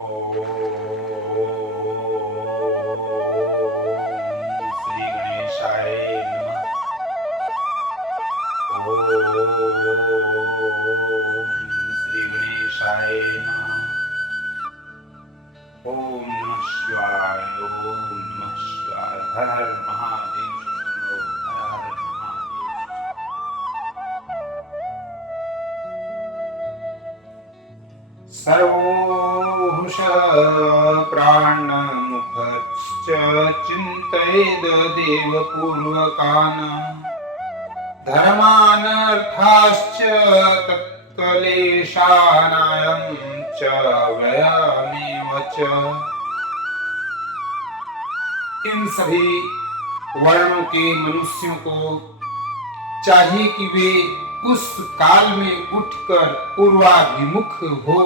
ओम श्री गणेशाय नमः। ओम श्री गणेशाय नमः। ओम नमः शिवाय। ओम नमः शिवाय। हर हर महादेव। हर हर महादेव। सर्वोहुषः प्राणमुखश्च चिन्तयेद् देवपूर्वकान् धर्मानर्थाश्च तत्क्लेशानायं च व्ययमेव च। इन सभी वर्णों के मनुष्यों को चाहिए कि वे उस काल में उठकर पूर्वाभिमुख हो।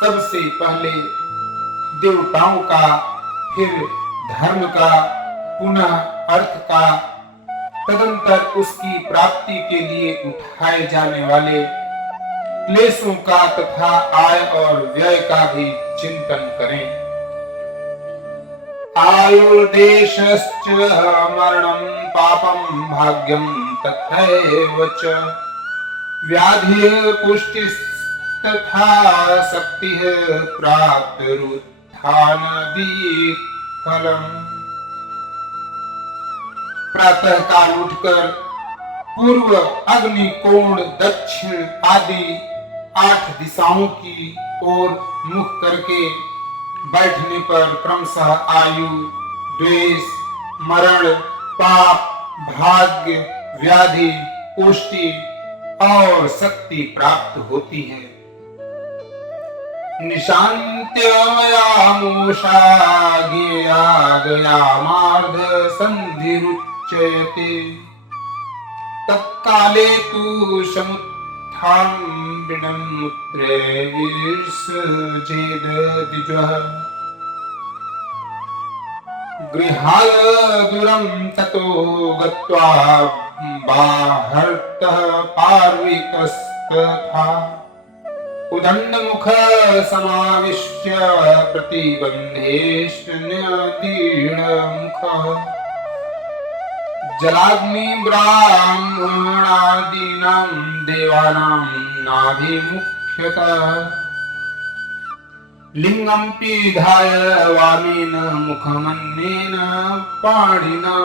सबसे पहले देवताओं का, फिर धर्म का, पुनः अर्थ का, तदंतर उसकी प्राप्ति के लिए उठाए जाने वाले क्लेशों का तथा आय और व्यय का भी चिंतन करें। आयुर्देशश्च मरणं पापं भाग्यं तथैव च व्याधिः पुष्टिस्तथा शक्तिः प्राप्तिरुत्थानादि फलम्। प्रातः काल उठकर पूर्व, अग्नि, कोण, दक्षिण आदि 8 दिशाओं की ओर मुख करके बैठने पर क्रमशः आयु, द्वेष, मरण, पाप, भाग्य, व्याधि, पुष्टि और शक्ति प्राप्त होती है। निशान्त्यमयामोषा ज्ञेया गयामार्ध संधिरुच्यते तत्काले तु समुत्थानं विनम्मुत्रे विसृजेद द्विजः गृहाय दूरं ततो गत्वा बाहर्तः पार्विकस्तथा उदण्डमुख समाविश्य प्रतिबन्धेष्टन्यदीर्णमुखः जलाग्नि ब्राह्मणादीनां देवानां नाभिमुख्यतः लिंगं पीधाय वामेन मुखमन्येन पाणिना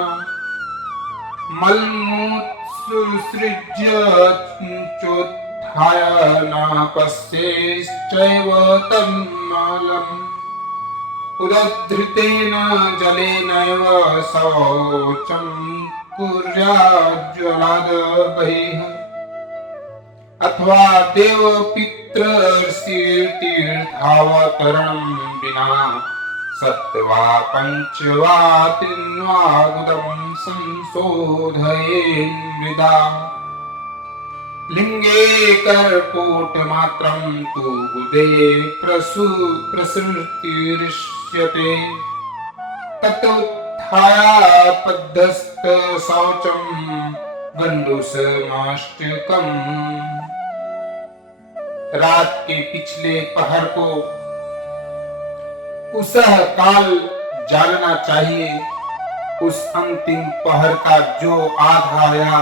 मलमुत्सृज्य चोत्थाय न पश्येश्चैव तन्मलम् उदधृतेन जलेनैव शौचं कुर्याज्ज्वलाद् बहिः अथवा देवपितृर्षितीर्थावतरणं विना सत्वा पंच वा त्रिन्वा गुदं संशोधयेन्मृदा लिंगे कर्पोटमात्रं तु गुदे प्रसृतिरिष्यते ततोत्थायापद्धस्त शौचं गण्डूसमाष्टकम्। रात के पिछले पहर को उसह काल जानना चाहिए। उस अंतिम पहर का जो आधा या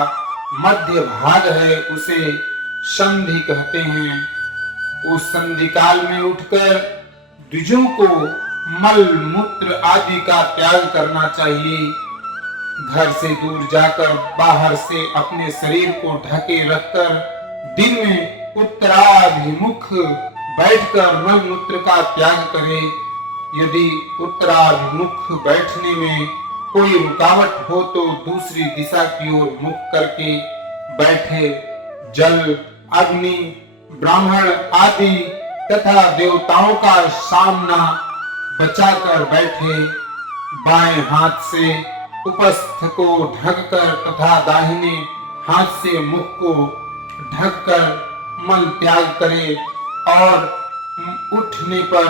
मध्य भाग है उसे संधि कहते हैं। उस संधि काल में उठकर द्विजों को मल मूत्र आदि का त्याग करना चाहिए। घर से दूर जाकर बाहर से अपने शरीर को ढके रखकर दिन में उत्तराभिमुख बैठकर मल मूत्र का त्याग करें। यदि उत्तराभिमुख बैठने में कोई रुकावट हो तो दूसरी दिशा की ओर मुख करके बैठे। जल, अग्नि, ब्राह्मण आदि तथा देवताओं का सामना बचाकर बैठे। बाएं हाथ से उपस्थ को ढककर तथा दाहिने हाथ से मुख को ढककर मल त्याग करे और उठने पर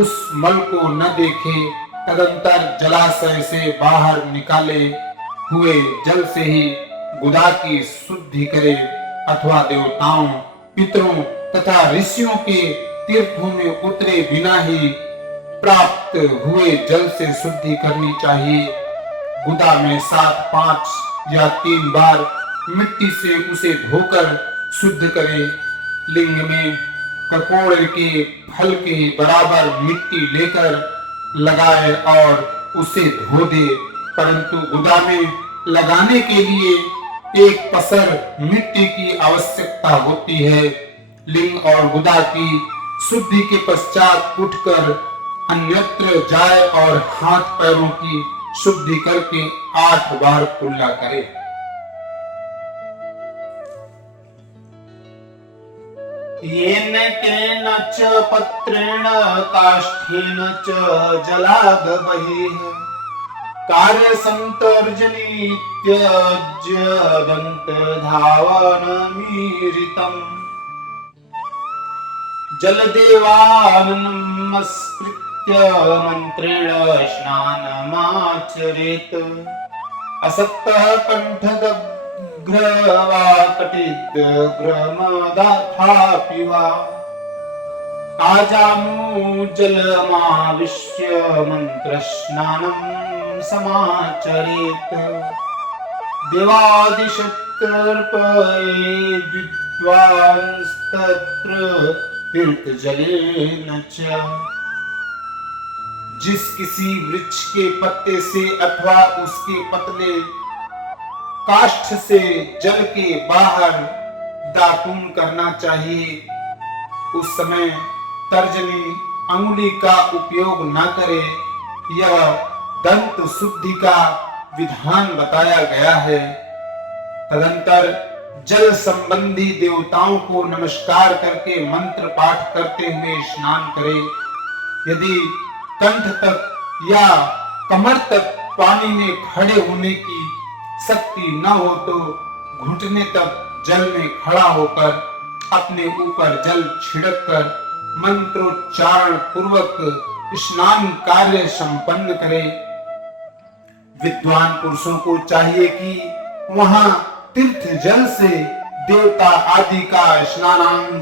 उस मल को न देखे। तदंतर जलाशय से बाहर निकाले हुए जल से ही गुदा की शुद्धि करे अथवा देवताओं, पितरों तथा ऋषियों के तीर्थों में उतरे बिना ही प्राप्त हुए जल से शुद्धि करनी चाहिए। गुदा में 7, 5 या 3 बार मिट्टी से उसे धोकर शुद्ध करें। लिंग में ककोड़ के फल के बराबर मिट्टी लेकर लगाए और उसे धो दे, परंतु गुदा में लगाने के लिए एक पसर मिट्टी की आवश्यकता होती है। लिंग और गुदा की शुद्धि के पश्चात उठकर अन्यत्र जाए और हाथ पैरों की शुद्धि करके 8 बार कुल्ला करे। येन केन च पत्रेण काष्ठेन च जलाद बहिः कार्य संतर्जनीत्यज्य दंत धावनमीरितम् जलदेवानमस्कृत्य मंत्रेण स्नानमाचरेत् असक्तः कंठदग्र वा कटिदग्रमदाथापि वा आजामूजलमाविश्य मंत्रस्नानं समाचरेत् देवादिशतर्पये विद्वांस्तत्र तीर्थजलेन च। जिस किसी वृक्ष के पत्ते से अथवा उसके पतले काष्ठ से जल के बाहर दातून करना चाहिए, उस समय तर्जनी अंगुली का उपयोग न करे। यह दंत शुद्धि का विधान बताया गया है। तदंतर जल संबंधी देवताओं को नमस्कार करके मंत्र पाठ करते हुए स्नान करे। यदि कंठ तक या कमर तक पानी में खड़े होने की शक्ति न हो तो घुटने तक जल में खड़ा होकर अपने ऊपर जल छिड़ककर मंत्रोच्चारण पूर्वक स्नान कार्य संपन्न करे। विद्वान पुरुषों को चाहिए कि वहां तीर्थ जल से देवता आदि का स्नानांग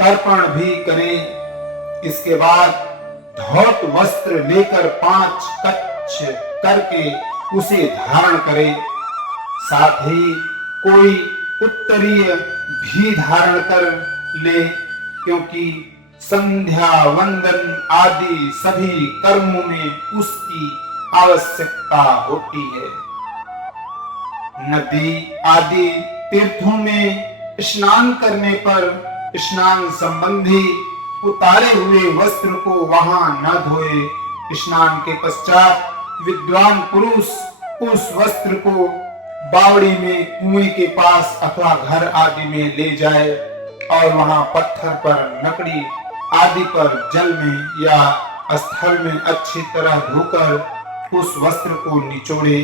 तर्पण भी करें। इसके बाद धौत वस्त्र लेकर 5 कच्छ करके उसे धारण करे। साथ ही कोई उत्तरीय भी धारण कर ले, क्योंकि संध्या वंदन आदि सभी कर्मों में उसकी आवश्यकता होती है। नदी आदि तीर्थों में स्नान करने पर स्नान संबंधी उतारे हुए वस्त्र को वहां न धोए। स्नान के पश्चात विद्वान पुरुष उस वस्त्र को बावड़ी में कुएं के पास अथवा घर आदि में ले जाए और वहां पत्थर पर, लकड़ी आदि पर जल में या स्थल में अच्छी तरह धोकर उस वस्त्र को निचोड़े।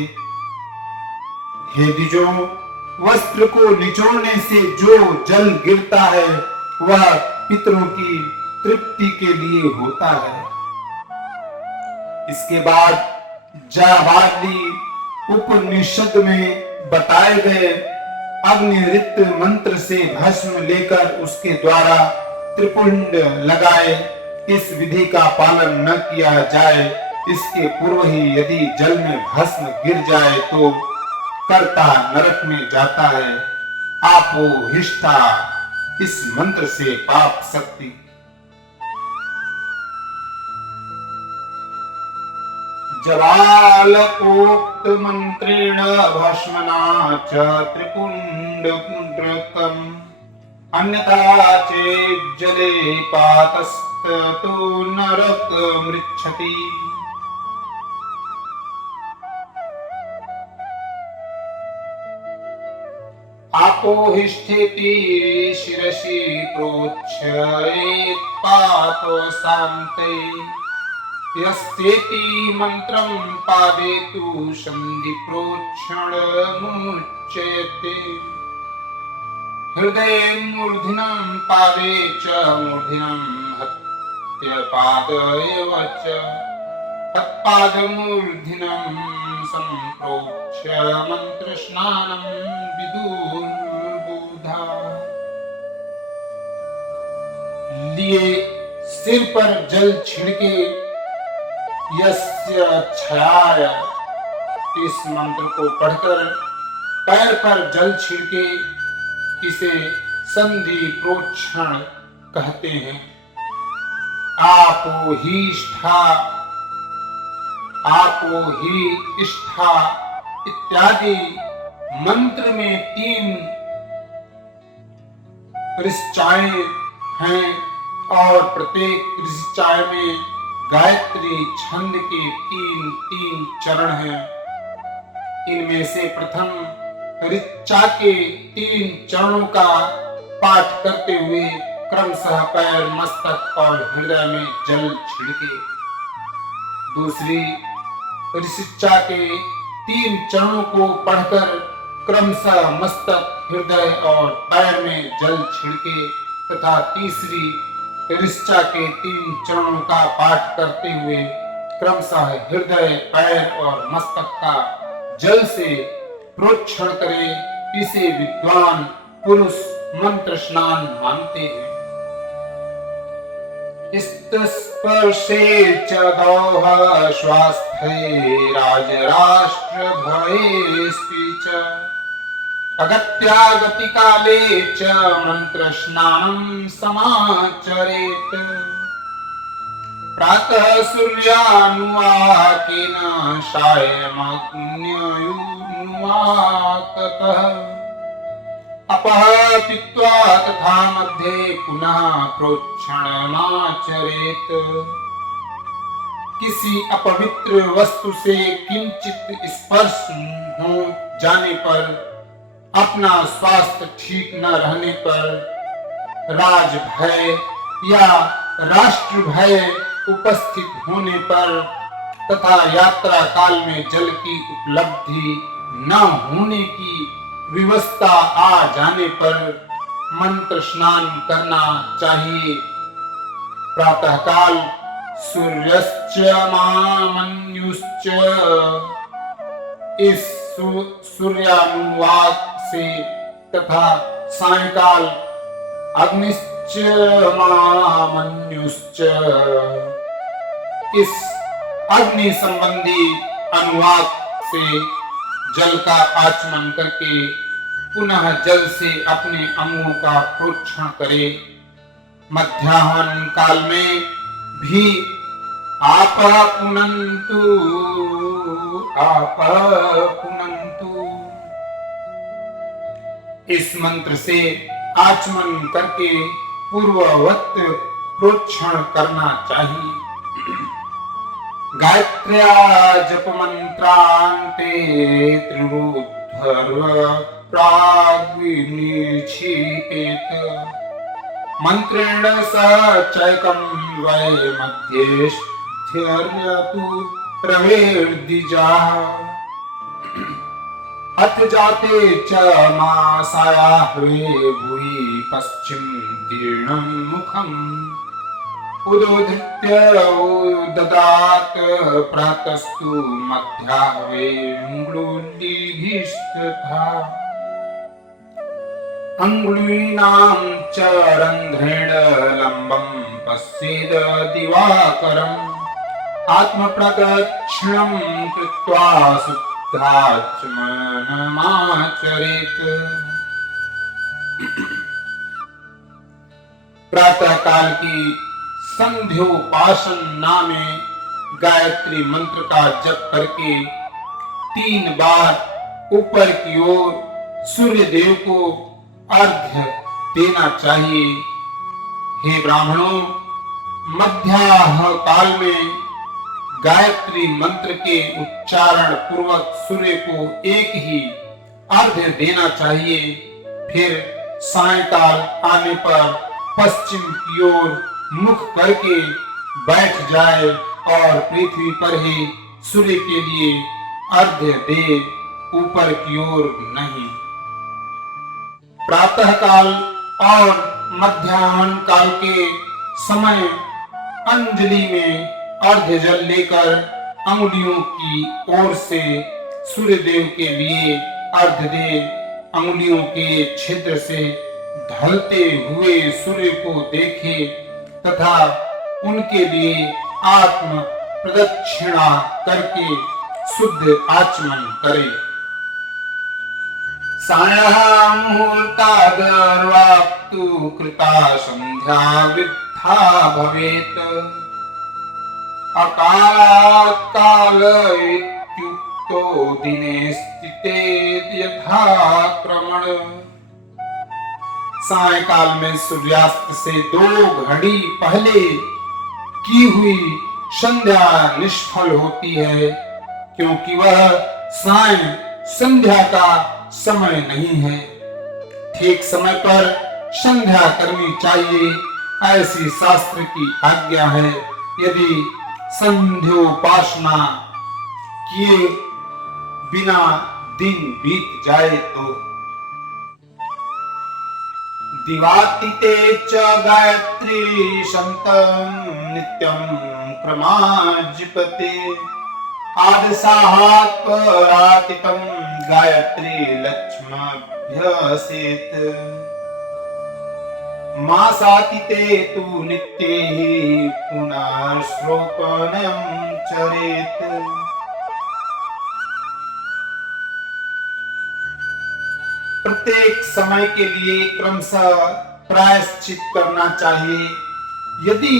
हे द्विजों, वस्त्र को निचोड़ने से जो जल गिरता है वह पितरों की तृप्ति के लिए होता है। इसके बाद जाबाली उपनिषद में बताए गए अग्निरित मंत्र से भस्म लेकर उसके द्वारा त्रिपुंड लगाए। इस विधि का पालन न किया जाए, इसके पूर्व ही यदि जल में भस्म गिर जाए तो कर्ता नरक में जाता है। आपो हिष्ठा, इस मंत्र से पाप शक्ति। जवालकोक्त मंत्रेण भस्मना च त्रिपुंडकम् अन्यथा चेज्जले पातस्ततो नरकमृच्छति। आपो हिष्ठेति शिरसि प्रोच्छयेत् पातो शान्ते यस्तेति मंत्रं पादेतु संधि प्रोक्षणमुच्यते। हृदये मूर्धन्यं पादे च मूर्धन्यं हत्य पाद एव च तत्पादमूर्धन्यं संप्रोक्ष्य मंत्रस्नानं विदुर्बुधा। लिए सिर पर जल छिड़के यस्य छायाय, इस मंत्र को पढ़कर पैर पर जल छिड़के इसे संधि प्रोक्षण कहते हैं। आपो ही इष्ठा, आपो ही इष्ठा इत्यादि मंत्र में 3 ऋचाएं हैं और प्रत्येक ऋचाएं में गायत्री छंद के 3-3 चरण हैं। इनमें से प्रथम ऋचा के 3 चरणों का पाठ करते हुए क्रमशः पैर, मस्तक और हृदय में जल छिड़के। दूसरी ऋचा के 3 चरणों को पढ़कर क्रमशः मस्तक, हृदय और पैर में जल छिड़के तथा तीसरी ऋचा के 3 चरणों का पाठ करते हुए क्रमशः हृदय, पैर और मस्तक का जल से प्रोक्षण करे। इसे विद्वान पुरुष मंत्र स्नान मानते हैं। स्पर्शे च दोह स्वास्थ्ये राजराष्ट्र भयेस्पि च अगत्यागति काले च मंत्र स्नानं समाचरेत्। प्रातः सूर्यानुवाकेन सायमग्न्ययुनुवाकतः अपः पीत्वा तथा मध्ये पुनः प्रोक्षणमाचरेत्। किसी अपवित्र वस्तु से किंचित स्पर्श हो जाने पर, अपना स्वास्थ्य ठीक न रहने पर, राज भय या राष्ट्र भय उपस्थित होने पर तथा यात्रा काल में जल की उपलब्धि न होने की व्यवस्था आ जाने पर मंत्र स्नान करना चाहिए। प्रातःकाल सूर्यश्च मामन्युश्च, इस सूर्यानुवाक से तथा सायंकाल अग्निश्च मामन्युश्च, इस अग्नि संबंधी अनुवाक से जल का आचमन करके पुनः जल से अपने अंगों का प्रोक्षण करे। मध्याह्न काल में भी आप पुनन्तु इस मंत्र से आचमन करके पूर्ववत प्रोक्षण करना चाहिए। गायत्र्या जप मंत्रान्ते त्रिरुद्धर्व प्राग्विनिक्षिपेत। मंत्रेण स चैकं वै मध्येष्ठ्यर्यतु प्रवेर्दिजाः। अथ जाते च मासायाह्वे भुवि पश्चिम तीर्णं मुखम् उदोधृत्य उददात प्रातस्तु मध्याह्वे अंगुलीभिस्तथा। अंगुलीनां च रन्ध्रेण लम्बं पश्येद दिवाकरम्। आत्मप्रदक्षिणं कृत्वा शुद्धाचमनमाचरेत्। प्रातः काल की संध्योपासना में गायत्री मंत्र का जप करके 3 बार ऊपर की ओर सूर्य देव को अर्घ्य देना चाहिए। हे ब्राह्मणों, मध्याह्न काल में गायत्री मंत्र के उच्चारण पूर्वक सूर्य को एक ही अर्घ्य देना चाहिए। फिर सायंकाल आने पर पश्चिम की ओर मुख करके बैठ जाए और पृथ्वी पर ही सूर्य के लिए अर्घ्य दे, ऊपर की ओर नहीं। प्रातः काल और मध्याह्न काल के समय अंजलि में अर्घ्य जल लेकर अंगुलियों की ओर से सूर्य देव के लिए अर्घ्य दे। अंगुलियों के छिद्र से ढलते हुए सूर्य को देखे तथा उनके लिए आत्म प्रदक्षिणा करके शुद्ध आचमन करे। सायः मुहूर्तादर्वाक्तु कृता संध्या विद्धा भवेत्। अकालात् काल इत्युक्तो दिने स्थिते यथा क्रमण। सायकाल में सूर्यास्त से 2 घड़ी पहले की हुई संध्या निष्फल होती है, क्योंकि वह साय संध्या का समय नहीं है। ठीक समय पर संध्या करनी चाहिए, ऐसी शास्त्र की आज्ञा है। यदि संध्योपासना किए बिना दिन बीत जाए तो। दिवातीते च गायत्री शन्तं नित्यं क्रमाज्यपते। आदसाहात् परातितं गायत्री लक्ष्म्यभ्यसेत्। मासातीते तु नित्ये पुनर्श्लोकनं चरेत्। प्रत्येक समय के लिए क्रमशः प्रायश्चित करना चाहिए। यदि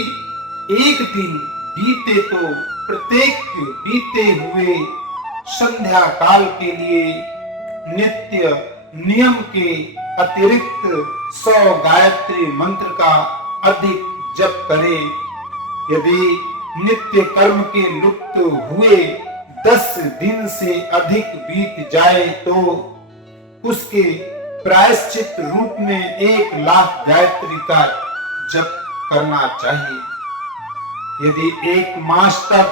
एक दिन बीते तो प्रत्येक बीते हुए संध्या काल के लिए नित्य नियम के अतिरिक्त 100 गायत्री मंत्र का अधिक जप करे। यदि नित्य कर्म के लुप्त हुए 10 दिन से अधिक बीत जाए तो उसके प्रायश्चित रूप में 1,00,000 गायत्री का जप करना चाहिए। यदि 1 मास तक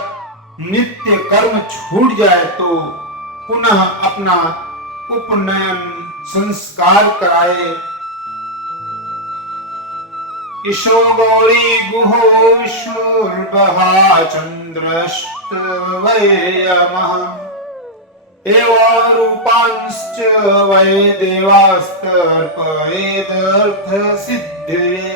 नित्य कर्म छूट जाए तो पुनः अपना उपनयन संस्कार कराए। ईशो गौरी गुहो विष्णुर्वहा चन्द्रस्त्वयमः। एवं रूपांश्च वै देवास्तर्पयेदर्थ सिद्धये।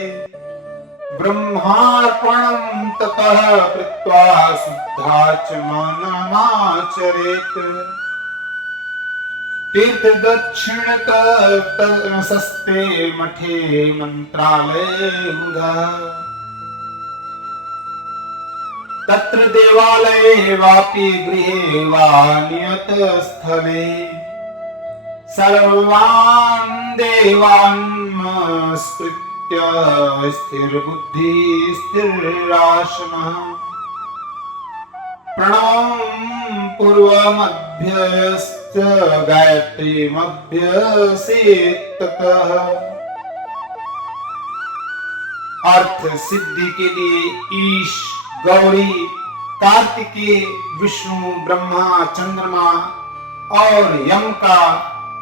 ब्रह्मार्पणं ततः कृत्वा शुद्धाचमनमाचरेत्। तीर्थदक्षिणतस्तस्ते मठे मन्त्रालये बुधा। तत्र देवालये वापि गृहे वा नियतस्थले। सर्वान् देवान् नमस्कृत्य स्थिरबुद्धिः स्थिरासनः। प्रणवं पूर्वमभ्यस्य गायत्रीमभ्यसेत् ततः। अर्थ सिद्धि के लिए ईश, गौरी, कार्तिकेय, विष्णु, ब्रह्मा, चंद्रमा और यम का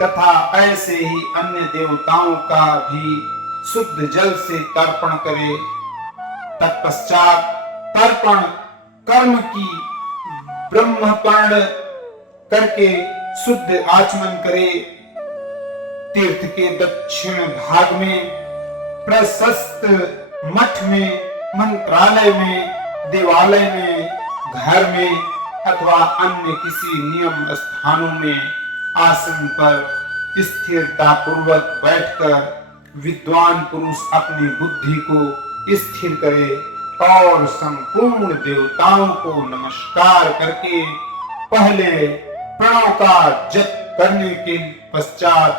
तथा ऐसे ही अन्य देवताओं का भी शुद्ध जल से तर्पण करे। तत्पश्चात तर्पण कर्म की ब्रह्मकर्ण करके शुद्ध आचमन करे। तीर्थ के दक्षिण भाग में प्रशस्त मठ में, मंत्रालय में, देवालय में, घर में अथवा अन्य किसी नियम स्थानों में आसन पर स्थिरता पूर्वक बैठकर विद्वान पुरुष अपनी बुद्धि को स्थिर करे और संपूर्ण देवताओं को नमस्कार करके पहले प्रणव का जप करने के पश्चात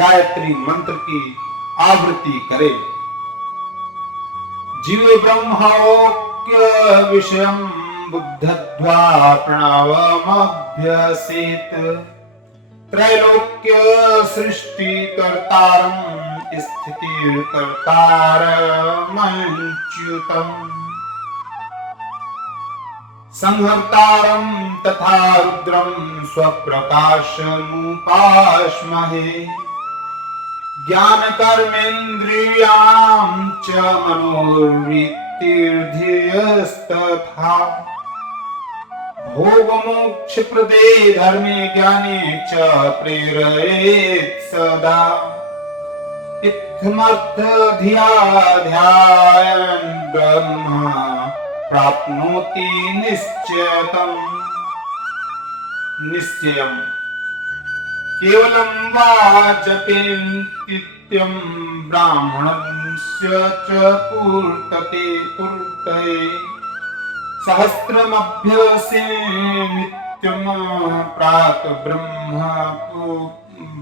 गायत्री मंत्र की आवृत्ति करे। जीव ब्रह्मोक्य विषयं बुद्धत्वा प्रणवमभ्यसेत्। त्रैलोक्य सृष्टिकर्तारं स्थितिकर्तारमच्युतम्। संहर्तारं तथा रुद्रं स्वप्रकाशमुपास्महे। ज्ञानकर्मेन्द्रियाणां च मनोवृत्तिर्धियस्तथा। भोगमोक्षप्रदे धर्मे ज्ञाने च प्रेरयेत् सदा। इत्थमर्थ धिया ध्यायन् ब्रह्म प्राप्नोति निश्चयम् केवलं वा जपेन्नित्यं ब्राह्मणस्य च पूर्तये सहस्रमभ्यसेन्नित्यं प्राक्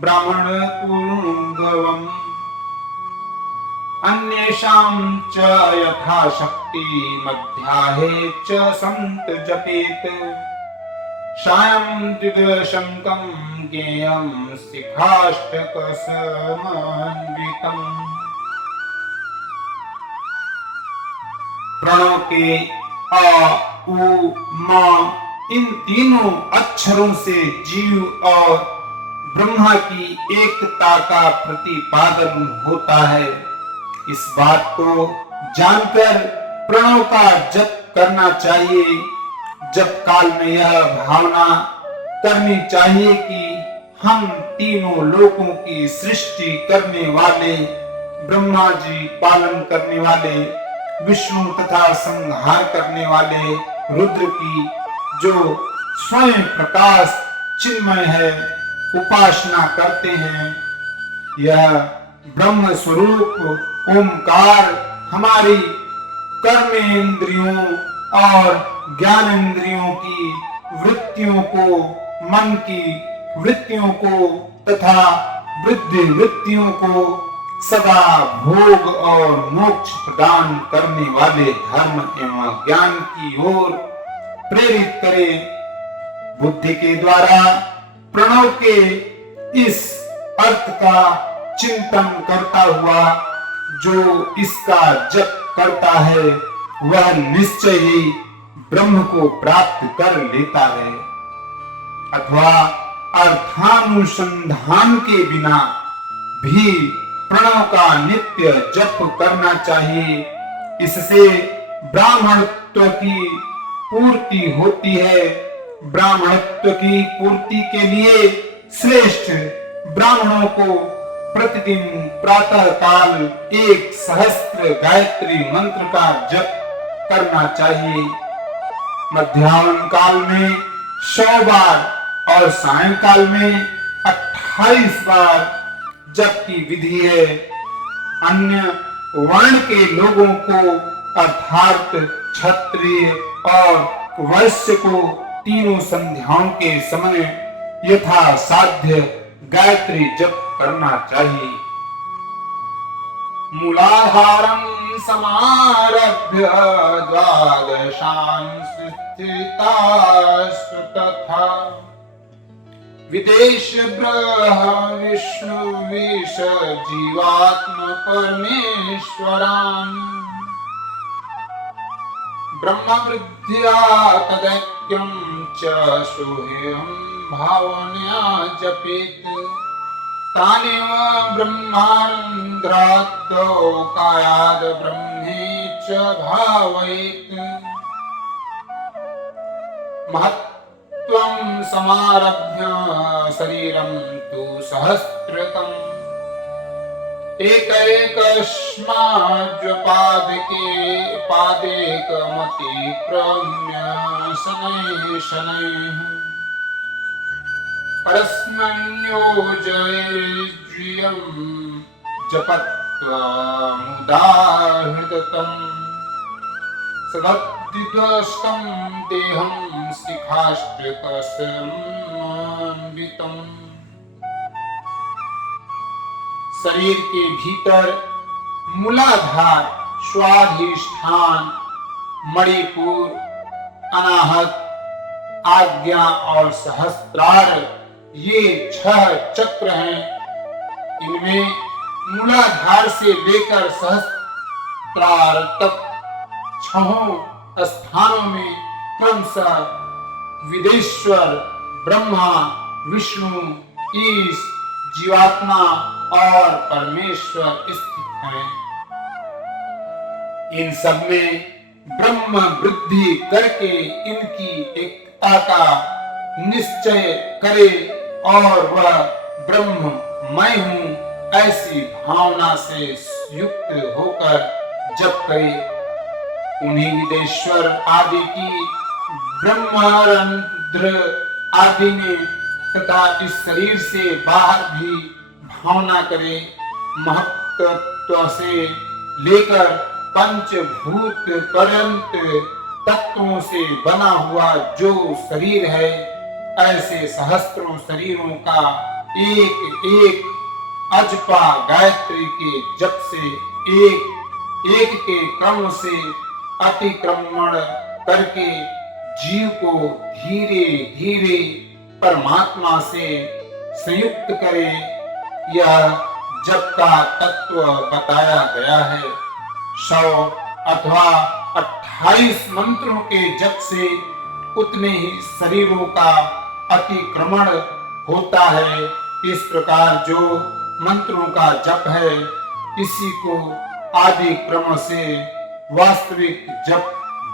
ब्राह्मणपूर्वम् अन्येषां च यथाशक्ति मध्याहे च सन्त जपेत् सायं द्विदशंकं ज्ञेयं शिखाष्टकसमन्वितम्। प्रणव के अ, उ, म इन तीनों अक्षरों से जीव और ब्रह्मा की एकता का प्रतिपादन होता है। इस बात को जानकर प्रणव का जप करना चाहिए। जप काल में यह भावना करनी चाहिए कि हम तीनों लोकों की सृष्टि करने वाले ब्रह्मा जी, पालन करने वाले विष्णु तथा संहार करने वाले रुद्र की जो स्वयं प्रकाश चिन्मय है उपासना करते हैं। यह ब्रह्म स्वरूप ओमकार हमारी कर्मेंद्रियों और ज्ञानेंद्रियों की वृत्तियों को, मन की वृत्तियों को तथा बुद्धि वृत्तियों को सदा भोग और मोक्ष प्रदान करने वाले धर्म एवं ज्ञान की ओर प्रेरित करे। बुद्धि के द्वारा प्रणव के इस अर्थ का चिंतन करता हुआ जो इसका जप करता है वह निश्चय ही ब्रह्म को प्राप्त कर लेता है, अथवा अर्थानुसंधान के बिना भी प्रणव का नित्य जप करना चाहिए। इससे ब्राह्मणत्व की पूर्ति होती है। ब्राह्मणत्व की पूर्ति के लिए श्रेष्ठ ब्राह्मणों को प्रतिदिन प्रातः काल 1,000 गायत्री मंत्र का जप करना चाहिए। मध्याह्न काल में 100 बार और सायंकाल में 28 बार जप की विधि है। अन्य वर्ण के लोगों को अर्थात क्षत्रिय और वैश्य को तीनों संध्याओं के समय यथा साध्य गायत्री जप करना चाहिए। मूलाधारं समारभ्य द्वादशान् स्थितास्तु तथा विदेश ब्रह्म विष्णु विष जीवात्म परमेश्वरान् ब्रह्म वृद्ध्या तदैक्यं च सोह्यं भावनया जपेत् तानेव ब्रह्मान्द्राद्दौ कायाद् ब्रह्मे च भावयेत् महत्त्वं समारभ्य शरीरं तु सहस्रतम् एकैकस्माज्पादेकमतिक्रम्य शनैः शनैः परस्मन्योजयेज्रियं जपत्वमुदाहृतम् सदद्विदष्टं देहं शिखाष्टकसमन्वितम्। शरीर के भीतर मूलाधार, स्वाधिष्ठान, मणिपुर, अनाहत, आज्ञा और सहस्त्रार ये 6 चक्र हैं। इनमें मूलाधार से लेकर सहस्त्रार तक 6 स्थानों में क्रमशः विदेश्वर, ब्रह्मा, विष्णु, ईश, जीवात्मा और परमेश्वर स्थित हैं। इन सब में ब्रह्म वृद्धि करके इनकी एकता का निश्चय करे और वह ब्रह्म मैं हूं ऐसी भावना से युक्त होकर जप करे। उन्हीं विदेश्वर आदि की ब्रह्मरंध्र आदि ने तथा इस शरीर से बाहर भी भावना करे, महत्त्व से लेकर पंचभूत पर्यंत तत्वों से बना हुआ जो शरीर है, ऐसे सहस्त्रों शरीरों का एक एक अजपा गायत्री के जप से एक एक के क्रम से अतिक्रमण करके जीव को धीरे धीरे परमात्मा से संयुक्त करे, यह जप का तत्व बताया गया है। 100 अथवा 28 मंत्रों के जप से उतने ही शरीरों का अतिक्रमण होता है। इस प्रकार जो मंत्रों का जप है, इसी को आदि क्रम से वास्तविक जप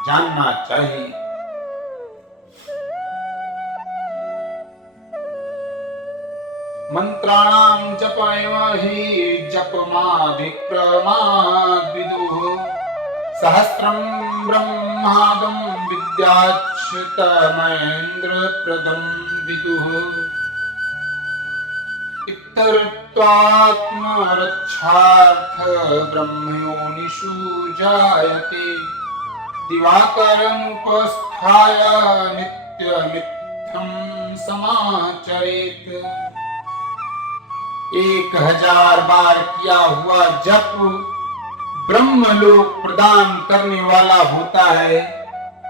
जानना चाहिए। मंत्राणां जपैव हि जपमादिक्रमाद् विदुः, सहस्रं ब्रह्मादं विद्याच्युतमैन्द्रप्रदं विदुः। इत्थर्त्वात्मरक्षार्थ ब्रह्मयोनिषु जायते, दिवाकरमुपस्थाय नित्यमित्थं समाचरेत्। 1000 बार किया हुआ जप ब्रह्मलोक प्रदान करने वाला होता है,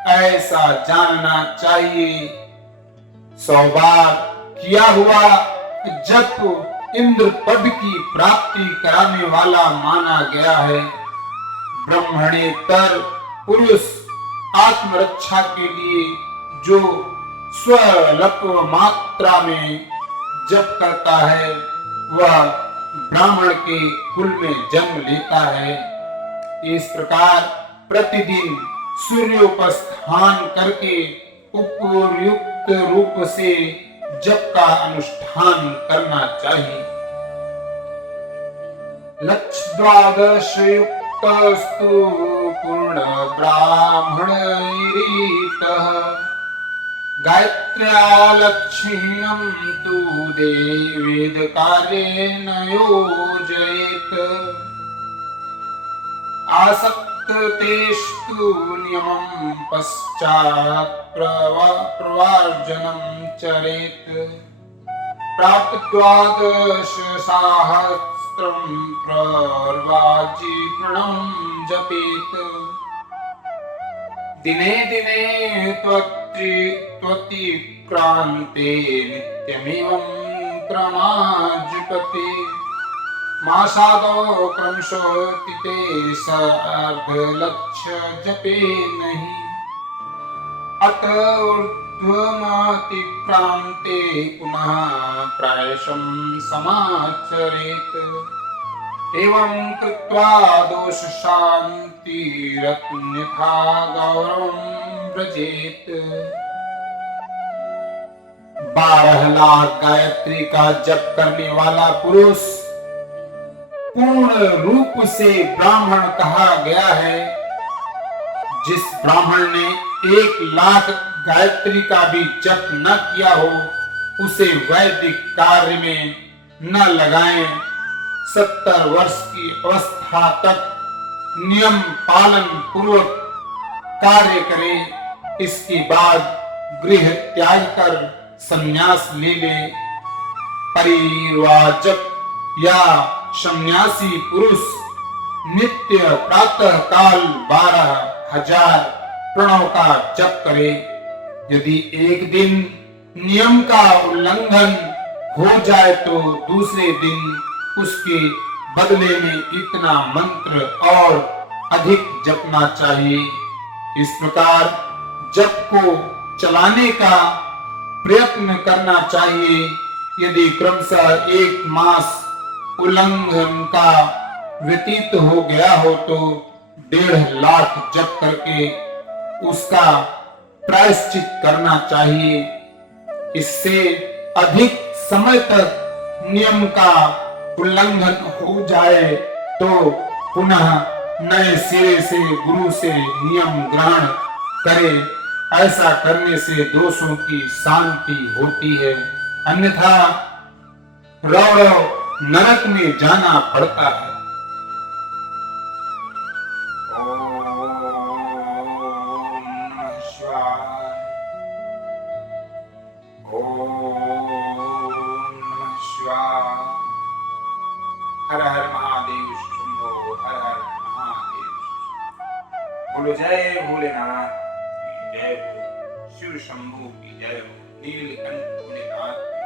ऐसा जानना चाहिए। 100 बार किया हुआ जप इंद्र पद की प्राप्ति कराने वाला माना गया है। ब्रह्मणेतर पुरुष आत्मरक्षा के लिए जो स्वल्प मात्रा में जप करता है, वह ब्राह्मण के कुल में जन्म लेता है। इस प्रकार प्रतिदिन सूर्योपस्थान करके उपयुक्त रूप से जप का अनुष्ठान करना चाहिए। लक्ष्य युक्तस्तु पूर्ण ब्राह्मणैरितः, गायत्र्या लक्ष्मीनं तु वेद कार्येन योजयेत्। आसक्त तेषु नियमं पश्चात् प्रवर्जनं चरेत्। प्राप्त्वादशसहस्रं प्रर्वाजीर्णं जपेत्। दिने दिने त्वतिक्रान्ते नित्यमेवं क्रमाजुपते। मासादौ क्रमशोऽतिते सार्धलक्ष्य जपे नहि। अत ऊर्ध्वमतिक्रान्ते पुनः प्रायशं समाचरेत्। एवं कृत्वा दोषशान्तिरन्यथा गौरवं व्रजेत्। 12 लाख गायत्री का जप करने वाला पुरुष पूर्ण रूप से ब्राह्मण कहा गया है। जिस ब्राह्मण ने 1 लाख गायत्री का भी जप न किया हो, उसे वैदिक कार्य में न लगाएं। 70 वर्ष की अवस्था तक नियम पालन पूर्वक कार्य करें। इसके बाद गृह त्याग कर संन्यास ले ले। परिव्राजक या सन्यासी पुरुष नित्य प्रातः काल 12,000 प्रणव का जप करे। यदि एक दिन नियम का उल्लंघन हो जाए तो दूसरे दिन उसके बदले में इतना मंत्र और अधिक जपना चाहिए। इस प्रकार जप को चलाने का प्रयत्न करना चाहिए। यदि क्रमशः 1 मास उल्लंघन का व्यतीत हो गया हो तो 1.5 लाख जप करके उसका प्रायश्चित करना चाहिए। इससे अधिक समय तक नियम का उल्लंघन हो जाए तो पुनः नए सिरे से गुरु से नियम ग्रहण करे। ऐसा करने से दोषों की शांति होती है, अन्यथा रौरव नरक में जाना पड़ता है। हर हर महादेव शंभो, हर हर महादेव। बोलो जय भोलेनाथ की जय हो, शिव शंभू की जय हो, नीलकंठ भोलेनाथ